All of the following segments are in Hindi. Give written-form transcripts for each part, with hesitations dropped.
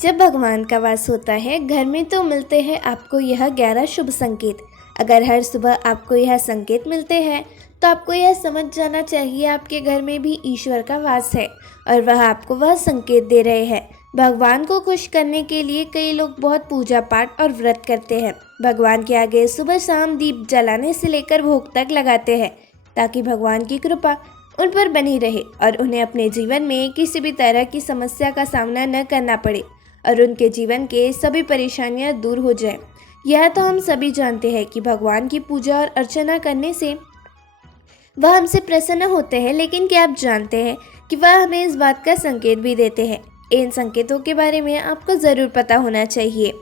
जब भगवान का वास होता है घर में तो मिलते हैं आपको यह 11 शुभ संकेत। अगर हर सुबह आपको यह संकेत मिलते हैं तो आपको यह समझ जाना चाहिए आपके घर में भी ईश्वर का वास है और वह आपको वह संकेत दे रहे हैं। भगवान को खुश करने के लिए कई लोग बहुत पूजा पाठ और व्रत करते हैं। भगवान के आगे सुबह शाम दीप जलाने से लेकर भोग तक लगाते हैं ताकि भगवान की कृपा उन पर बनी रहे और उन्हें अपने जीवन में किसी भी तरह की समस्या का सामना न करना पड़े और उनके जीवन के सभी परेशानियां दूर हो जाए। यह तो हम सभी जानते हैं कि भगवान की पूजा और अर्चना करने से वह हमसे प्रसन्न होते हैं, लेकिन क्या आप जानते हैं कि वह हमें इस बात का संकेत भी देते हैं। इन संकेतों के बारे में आपको ज़रूर पता होना चाहिए।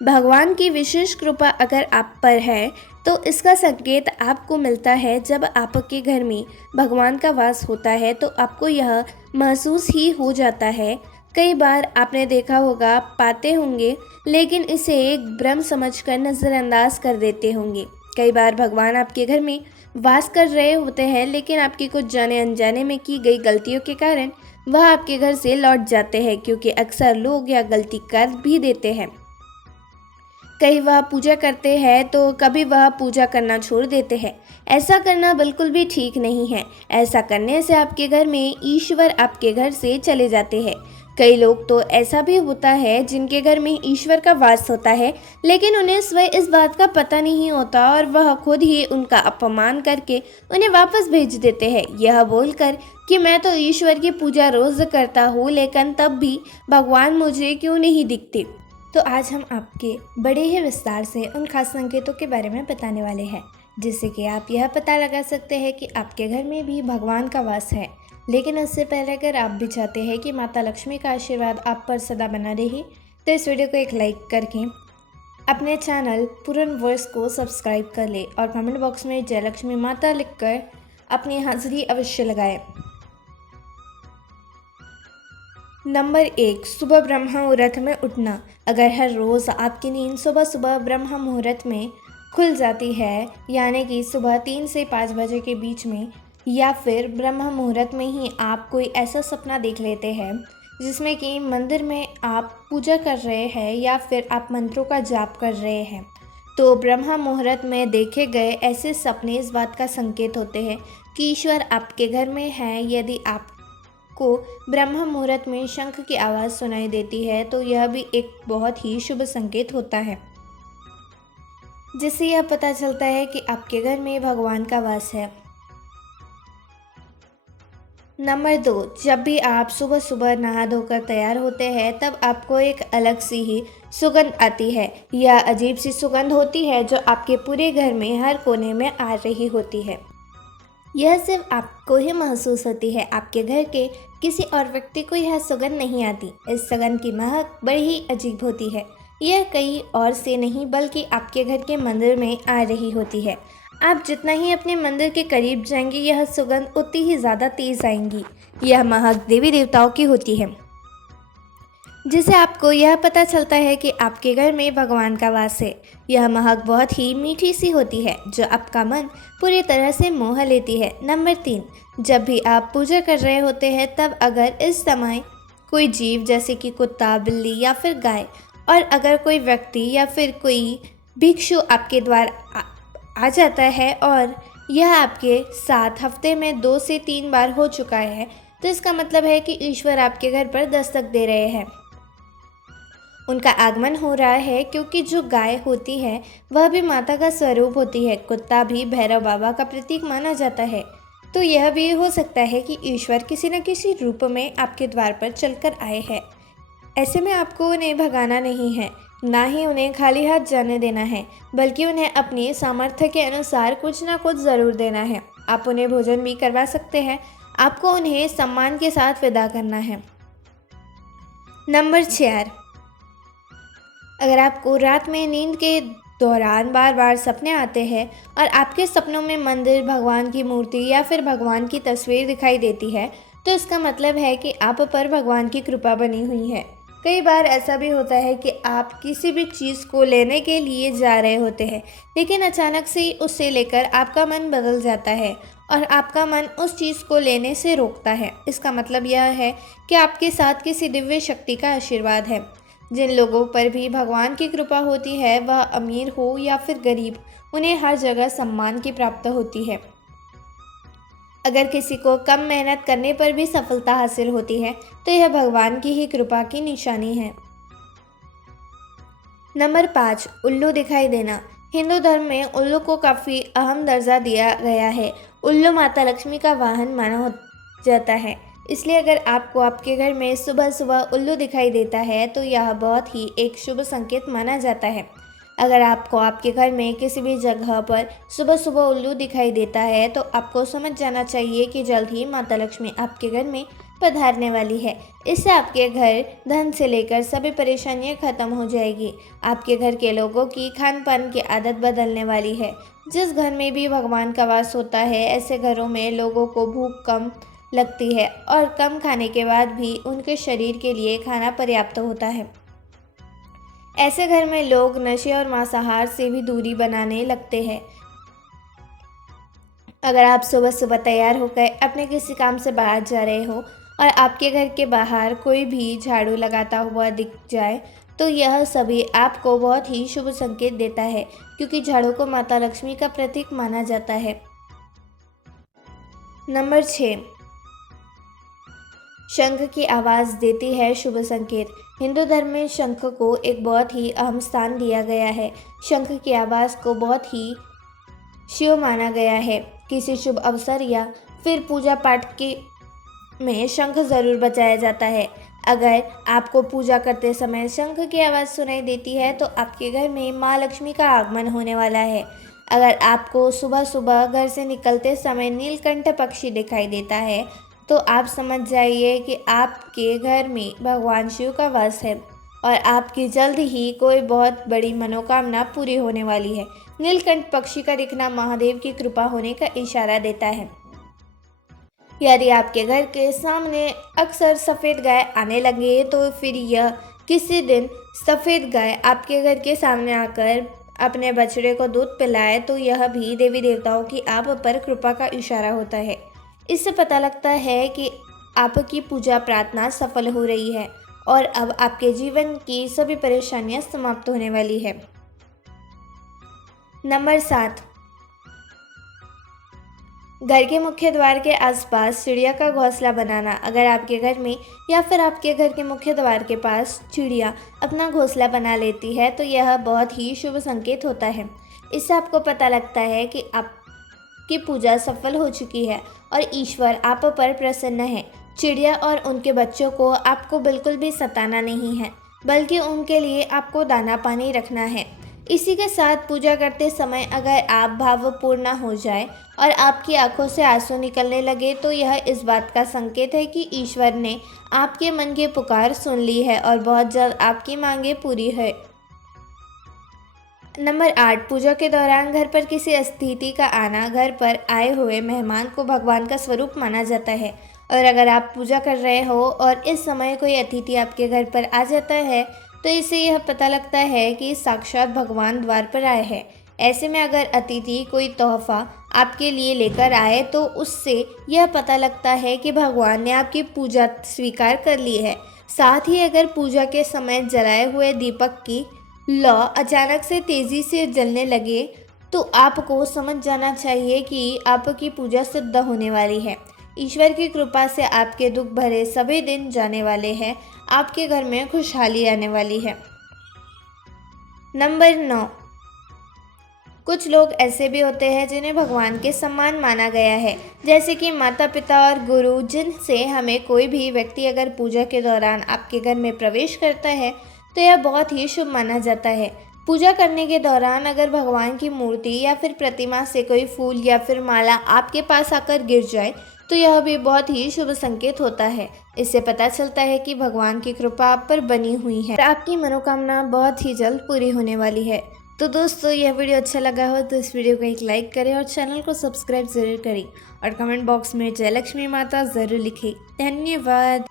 भगवान की विशेष कृपा अगर आप पर है तो इसका संकेत आपको मिलता है। जब आपके घर में भगवान का वास होता है तो आपको यह महसूस ही हो जाता है। कई बार आपने देखा होगा, पाते होंगे, लेकिन इसे एक भ्रम समझकर नज़रअंदाज कर देते होंगे। कई बार भगवान आपके घर में वास कर रहे होते हैं, लेकिन आपकी कुछ जाने अनजाने में की गई गलतियों के कारण वह आपके घर से लौट जाते हैं, क्योंकि अक्सर लोग यह गलती कर भी देते हैं। कहीं वह पूजा करते हैं तो कभी वह पूजा करना छोड़ देते हैं। ऐसा करना बिल्कुल भी ठीक नहीं है। ऐसा करने से आपके घर में ईश्वर आपके घर से चले जाते हैं। कई लोग तो ऐसा भी होता है जिनके घर में ईश्वर का वास होता है, लेकिन उन्हें स्वयं इस बात का पता नहीं होता और वह खुद ही उनका अपमान करके उन्हें वापस भेज देते हैं, यह बोलकर कि मैं तो ईश्वर की पूजा रोज़ करता हूँ, लेकिन तब भी भगवान मुझे क्यों नहीं दिखते। तो आज हम आपके बड़े ही विस्तार से उन खास संकेतों के बारे में बताने वाले हैं, जिससे कि आप यह पता लगा सकते हैं कि आपके घर में भी भगवान का वास है। लेकिन उससे पहले अगर आप भी चाहते हैं कि माता लक्ष्मी का आशीर्वाद आप पर सदा बना रहे, तो इस वीडियो को एक लाइक करके अपने चैनल पूरन वर्स को सब्सक्राइब कर ले और कमेंट बॉक्स में जय लक्ष्मी माता लिखकर अपनी हाजिरी अवश्य लगाएं। नंबर 1, सुबह ब्रह्म मुहूर्त में उठना। अगर हर रोज़ आपकी नींद सुबह सुबह ब्रह्म मुहूर्त में खुल जाती है, यानी कि सुबह 3 से 5 बजे के बीच में, या फिर ब्रह्म मुहूर्त में ही आप कोई ऐसा सपना देख लेते हैं जिसमें कि मंदिर में आप पूजा कर रहे हैं या फिर आप मंत्रों का जाप कर रहे हैं, तो ब्रह्म मुहूर्त में देखे गए ऐसे सपने इस बात का संकेत होते हैं कि ईश्वर आपके घर में है। यदि आपको ब्रह्म मुहूर्त में शंख की आवाज़ सुनाई देती है तो यह भी एक बहुत ही शुभ संकेत होता है, जिससे यह पता चलता है कि आपके घर में भगवान का वास है। नंबर 2, जब भी आप सुबह सुबह नहा धोकर तैयार होते हैं तब आपको एक अलग सी ही सुगंध आती है। यह अजीब सी सुगंध होती है जो आपके पूरे घर में हर कोने में आ रही होती है। यह सिर्फ आपको ही महसूस होती है, आपके घर के किसी और व्यक्ति को यह सुगंध नहीं आती। इस सुगंध की महक बड़ी ही अजीब होती है। यह कहीं और से नहीं बल्कि आपके घर के मंदिर में आ रही होती है। आप जितना ही अपने मंदिर के करीब जाएंगे यह सुगंध उतनी ही ज़्यादा तेज़ आएंगी। यह महक देवी देवताओं की होती है, जिससे आपको यह पता चलता है कि आपके घर में भगवान का वास है। यह महक बहुत ही मीठी सी होती है जो आपका मन पूरी तरह से मोह लेती है। नंबर 3, जब भी आप पूजा कर रहे होते हैं तब अगर इस समय कोई जीव जैसे कि कुत्ता, बिल्ली या फिर गाय, और अगर कोई व्यक्ति या फिर कोई भिक्षु आपके द्वार आ जाता है और यह आपके साथ हफ्ते में 2 से 3 बार हो चुका है, तो इसका मतलब है कि ईश्वर आपके घर पर दस्तक दे रहे हैं। उनका आगमन हो रहा है, क्योंकि जो गाय होती है वह भी माता का स्वरूप होती है। कुत्ता भी भैरव बाबा का प्रतीक माना जाता है। तो यह भी हो सकता है कि ईश्वर किसी न किसी रूप में आपके द्वार पर चलकर आए हैं। ऐसे में आपको उन्हें भगाना नहीं है, ना ही उन्हें खाली हाथ जाने देना है, बल्कि उन्हें अपनी सामर्थ्य के अनुसार कुछ ना कुछ ज़रूर देना है। आप उन्हें भोजन भी करवा सकते हैं। आपको उन्हें सम्मान के साथ विदा करना है। नंबर 4, अगर आपको रात में नींद के दौरान बार बार सपने आते हैं और आपके सपनों में मंदिर, भगवान की मूर्ति या फिर भगवान की तस्वीर दिखाई देती है, तो इसका मतलब है कि आप पर भगवान की कृपा बनी हुई है। कई बार ऐसा भी होता है कि आप किसी भी चीज़ को लेने के लिए जा रहे होते हैं, लेकिन अचानक से उससे लेकर आपका मन बदल जाता है और आपका मन उस चीज़ को लेने से रोकता है। इसका मतलब यह है कि आपके साथ किसी दिव्य शक्ति का आशीर्वाद है। जिन लोगों पर भी भगवान की कृपा होती है, वह अमीर हो या फिर गरीब, उन्हें हर जगह सम्मान की प्राप्त होती है। अगर किसी को कम मेहनत करने पर भी सफलता हासिल होती है तो यह भगवान की ही कृपा की निशानी है। नंबर 5, उल्लू दिखाई देना। हिंदू धर्म में उल्लू को काफ़ी अहम दर्जा दिया गया है। उल्लू माता लक्ष्मी का वाहन माना जाता है। इसलिए अगर आपको आपके घर में सुबह सुबह उल्लू दिखाई देता है तो यह बहुत ही एक शुभ संकेत माना जाता है। अगर आपको आपके घर में किसी भी जगह पर सुबह सुबह उल्लू दिखाई देता है तो आपको समझ जाना चाहिए कि जल्द ही माता लक्ष्मी आपके घर में पधारने वाली है। इससे आपके घर धन से लेकर सभी परेशानियां खत्म हो जाएगी। आपके घर के लोगों की खान पान की आदत बदलने वाली है। जिस घर में भी भगवान का वास होता है, ऐसे घरों में लोगों को भूख कम लगती है और कम खाने के बाद भी उनके शरीर के लिए खाना पर्याप्त होता है। ऐसे घर में लोग नशे और मांसाहार से भी दूरी बनाने लगते हैं। अगर आप सुबह सुबह तैयार होकर अपने किसी काम से बाहर जा रहे हो और आपके घर के बाहर कोई भी झाड़ू लगाता हुआ दिख जाए तो यह सभी आपको बहुत ही शुभ संकेत देता है, क्योंकि झाड़ू को माता लक्ष्मी का प्रतीक माना जाता है। नंबर 6, शंख की आवाज़ देती है शुभ संकेत। हिंदू धर्म में शंख को एक बहुत ही अहम स्थान दिया गया है। शंख की आवाज़ को बहुत ही शुभ माना गया है। किसी शुभ अवसर या फिर पूजा पाठ के में शंख ज़रूर बजाया जाता है। अगर आपको पूजा करते समय शंख की आवाज़ सुनाई देती है तो आपके घर में माँ लक्ष्मी का आगमन होने वाला है। अगर आपको सुबह सुबह घर से निकलते समय नीलकंठ पक्षी दिखाई देता है तो आप समझ जाइए कि आपके घर में भगवान शिव का वास है और आपकी जल्द ही कोई बहुत बड़ी मनोकामना पूरी होने वाली है। नीलकंठ पक्षी का दिखना महादेव की कृपा होने का इशारा देता है। यदि आपके घर के सामने अक्सर सफ़ेद गाय आने लगे तो फिर यह किसी दिन सफ़ेद गाय आपके घर के सामने आकर अपने बछड़े को दूध पिलाए तो यह भी देवी देवताओं की आप पर कृपा का इशारा होता है। इससे पता लगता है कि आपकी पूजा प्रार्थना सफल हो रही है और अब आपके जीवन की सभी परेशानियां समाप्त होने वाली है। नंबर 7, घर के मुख्य द्वार के आसपास चिड़िया का घोंसला बनाना। अगर आपके घर में या फिर आपके घर के मुख्य द्वार के पास चिड़िया अपना घोंसला बना लेती है तो यह बहुत ही शुभ संकेत होता है। इससे आपको पता लगता है कि आपकी पूजा सफल हो चुकी है और ईश्वर आप पर प्रसन्न है। चिड़िया और उनके बच्चों को आपको बिल्कुल भी सताना नहीं है, बल्कि उनके लिए आपको दाना पानी रखना है। इसी के साथ पूजा करते समय अगर आप भावपूर्ण हो जाए और आपकी आंखों से आंसू निकलने लगे तो यह इस बात का संकेत है कि ईश्वर ने आपके मन की पुकार सुन ली है और बहुत जल्द आपकी मांगें पूरी है। नंबर 8, पूजा के दौरान घर पर किसी अतिथि का आना। घर पर आए हुए मेहमान को भगवान का स्वरूप माना जाता है और अगर आप पूजा कर रहे हो और इस समय कोई अतिथि आपके घर पर आ जाता है तो इससे यह पता लगता है कि साक्षात भगवान द्वार पर आए हैं। ऐसे में अगर अतिथि कोई तोहफा आपके लिए लेकर आए तो उससे यह पता लगता है कि भगवान ने आपकी पूजा स्वीकार कर ली है। साथ ही अगर पूजा के समय जलाए हुए दीपक की लौ अचानक से तेज़ी से जलने लगे तो आपको समझ जाना चाहिए कि आपकी पूजा सिद्ध होने वाली है। ईश्वर की कृपा से आपके दुख भरे सभी दिन जाने वाले हैं। आपके घर में खुशहाली आने वाली है। नंबर 9, कुछ लोग ऐसे भी होते हैं जिन्हें भगवान के समान माना गया है, जैसे कि माता पिता और गुरु, जिनसे हमें कोई भी व्यक्ति अगर पूजा के दौरान आपके घर में प्रवेश करता है तो यह बहुत ही शुभ माना जाता है। पूजा करने के दौरान अगर भगवान की मूर्ति या फिर प्रतिमा से कोई फूल या फिर माला आपके पास आकर गिर जाए तो यह भी बहुत ही शुभ संकेत होता है। इससे पता चलता है कि भगवान की कृपा आप पर बनी हुई है और आपकी मनोकामना बहुत ही जल्द पूरी होने वाली है। तो दोस्तों, यह वीडियो अच्छा लगा हो तो इस वीडियो को एक लाइक करें और चैनल को सब्सक्राइब ज़रूर करें और कमेंट बॉक्स में जय लक्ष्मी माता ज़रूर लिखें। धन्यवाद।